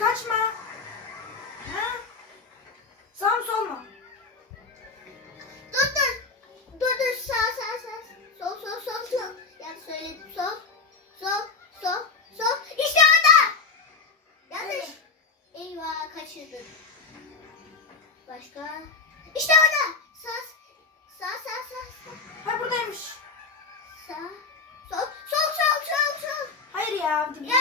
Hadi kaçma. Ha? Sağ mı sol mu? Dur dur. Dur dur sağ sağ sağ. Sol sol sol sol. Yani söyledim sol. Sol sol sol. İşte orada. Yanlış. Evet. Eyvah kaçırdım. Başka. İşte orada. Sağ sağ sağ sağ sağ. Ha buradaymış. Sağ. Sol sol sol sol sol. Hayır ya. Ya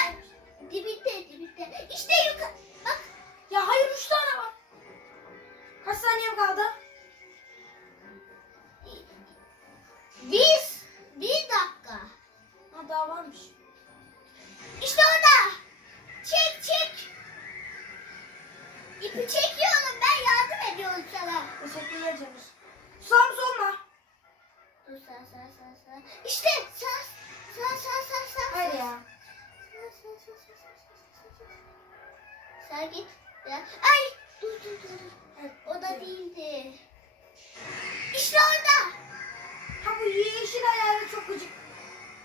sağ sağ sağ sağ. İşte sağ sağ sağ sağ sağ. Hayır ya. Sağ git. Ya. Ay dur dur dur. Evet, O da değildi. İşte orada. Ha bu yeşil hayalet çok gıcık.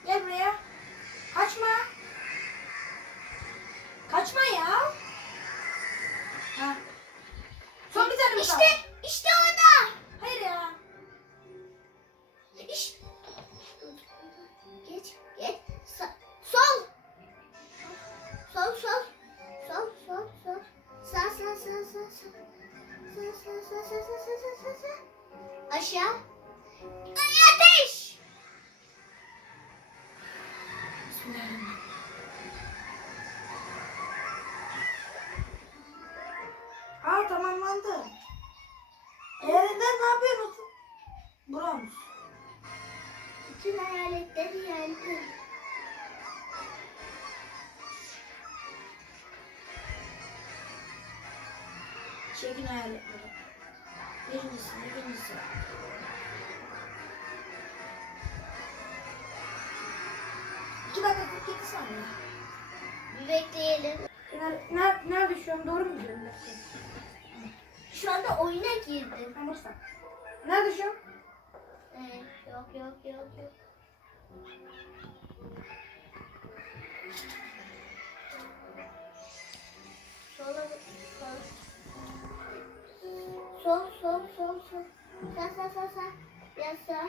Gel buraya. Kaçma. Kaçma ya. Hayaletleri yendi. Çekin hayaletleri. Birincisi, ikincisi. İki dakika 47 saniye. Bir bekleyelim. Nerede, nerede, nerede şu an doğru mu dakika. Şu anda oyuna girdim. Burası. Nerede şu an? Ee, yok yok yok yok. Sol sol sol. Sağ sağ sağ sağ. Yan sağ.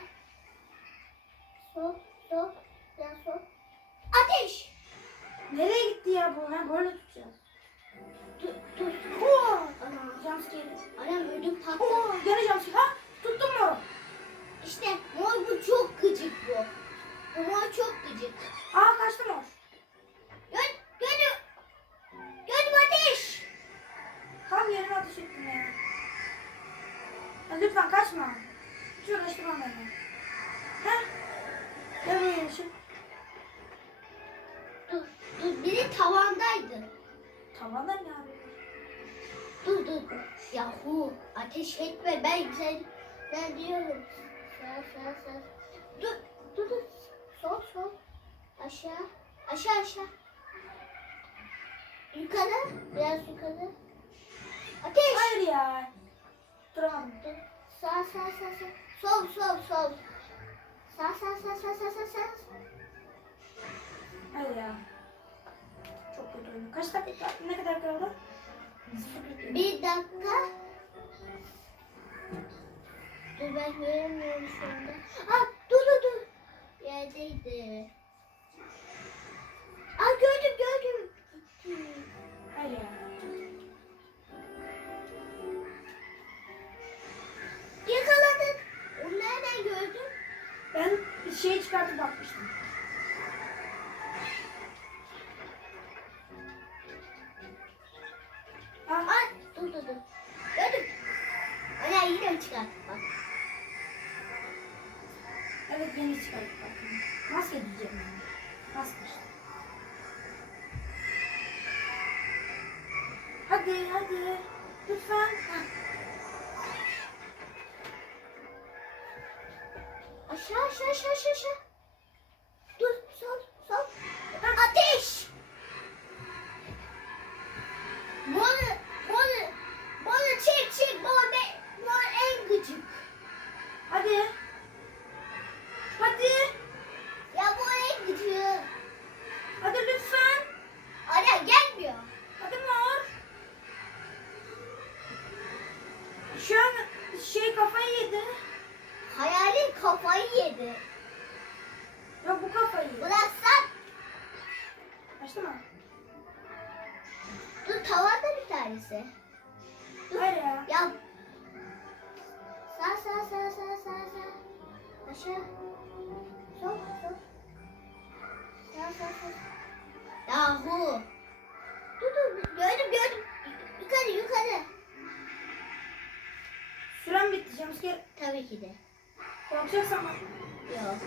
Sol sol. Yan sol. Ateş. Nereye gitti ya bu? Ha böyle tutacağız. Dur dur. Oo! Ana. Jumpscare. Anam ödüm patladı. Oo! Gene jumpscare. Ha? Tuttum mu? İşte mor bu çok gıcık bu. Bu mor çok gıcık. Aa kaçtı mor. Gön, gönül. Gönül ateş. Tam yerine ateş ettim ya. Lütfen kaçma. Hiç uğraştırma beni. Gel buraya yemişim. Dur, dur. Biri tavandaydı. Tavanda ne abi? Dur, dur. Yahu, ateş etme. Ben sen, ben diyorum. Sağ, sağ, sağ. Dur, dur, dur. Sol, sol. Aşağı, aşağı, aşağı. Yukarı, biraz yukarı. Ateş. Hayır ya. Duramadım. Dur. Sağ, sağ, sağ, sağ. Sol, sol, sol. Sağ, sağ, sağ, sağ, sağ, sağ, sağ. Hayır ya. Çok kötü oyun. Kaç dakika? Ne kadar kaldı? Bir dakika. Dur ben göremiyorum şu anda. Aa dur dur dur. Yerdeydi. öyle bakmıştım. Aa, Ay dur dur dur. Gördüm. Ana yine çıkarttık bak. Evet yeni çıkarttık bak. Maske diyeceğim ben. Maske işte. Hadi hadi. Lütfen. Heh. aşağı aşağı aşağı aşağı aşağı. Yedi. Hayalin kafayı yedi. Yok bu kafayı yedi. Bıraksan. Açtı mı? Dur tavanda bir tanesi. Hayır ya. Ya. Sağ sağ sağ sağ sağ sağ. Aşağı. Sol sol. Sağ sağ sağ. gibi. Yapacaksan bak. Yok.